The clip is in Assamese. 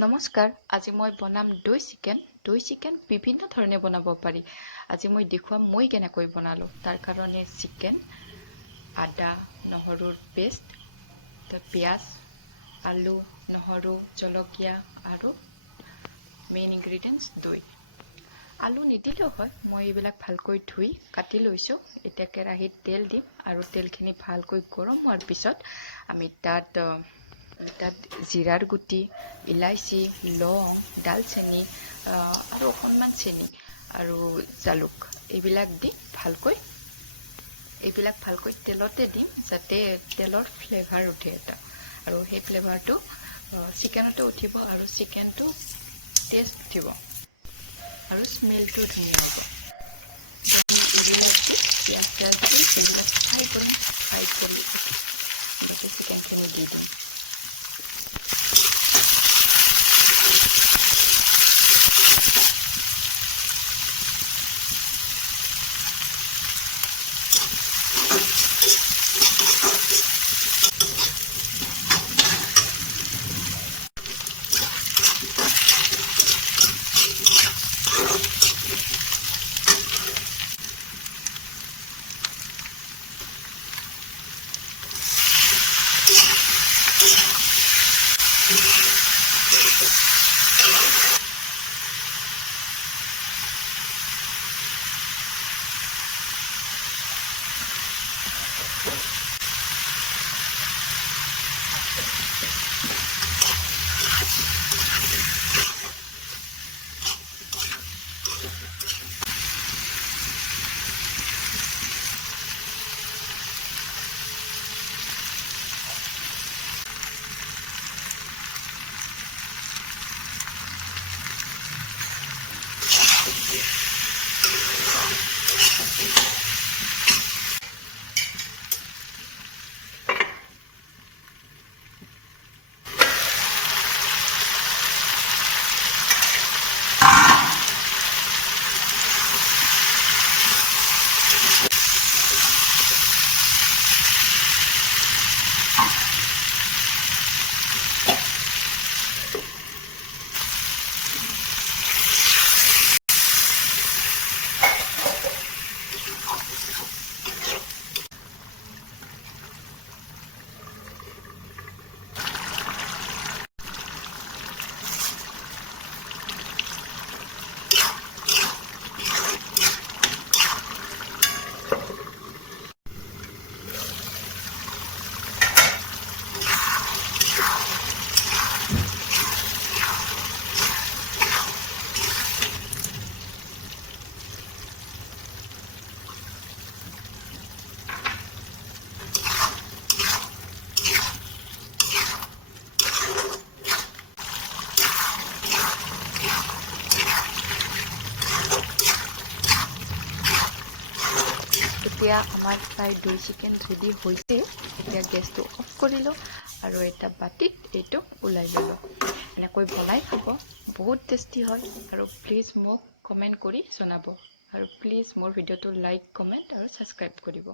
নমস্কাৰ, আজি মই বনাম দৈ চিকেন। দৈ চিকেন বিভিন্ন ধৰণে বনাব পাৰি। আজি মই দেখুৱাম মই কেনেকৈ বনালোঁ। তাৰ কাৰণে চিকেন, আদা, নহৰুৰ পেষ্ট, পিঁয়াজ, আলু, নহৰু, জলকীয়া আৰু মেইন ইনগ্ৰিডিয়েণ্টছ দৈ। আলু নিদিলেও হয়, মই এইবিলাক ভালকৈ ধুই কাটি লৈছোঁ। এতিয়া কেৰাহীত তেল দিম আৰু তেলখিনি ভালকৈ গৰম হোৱাৰ পিছত আমি তাত জিৰাৰ গুটি, ইলাইচি, লং, ডালচেনি আৰু অকণমান চেনি আৰু জালুক এইবিলাক দি ভালকৈ তেলতে দিম যাতে তেলৰ ফ্লেভাৰ উঠে এটা আৰু সেই ফ্লেভাৰটো চিকেনতো উঠিব আৰু চিকেনটো টেষ্ট উঠিব আৰু স্মেলটো ধুনীয়া হ'ব। ফ্ৰাই কৰি চিকেনখিনি দি দিম। এতিয়া আমাৰ প্ৰায় দৈ চিকেন ৰেডি হৈছে। এতিয়া গেছটো অফ কৰিলোঁ আৰু এটা বাতিত এইটো ওলাই ল'লোঁ। এনেকৈ বনাই খাব, বহুত টেষ্টি হয় আৰু প্লিজ মোক কমেণ্ট কৰি জনাব আৰু প্লিজ মোৰ ভিডিঅ'টো লাইক, কমেণ্ট আৰু ছাবস্ক্ৰাইব কৰিব।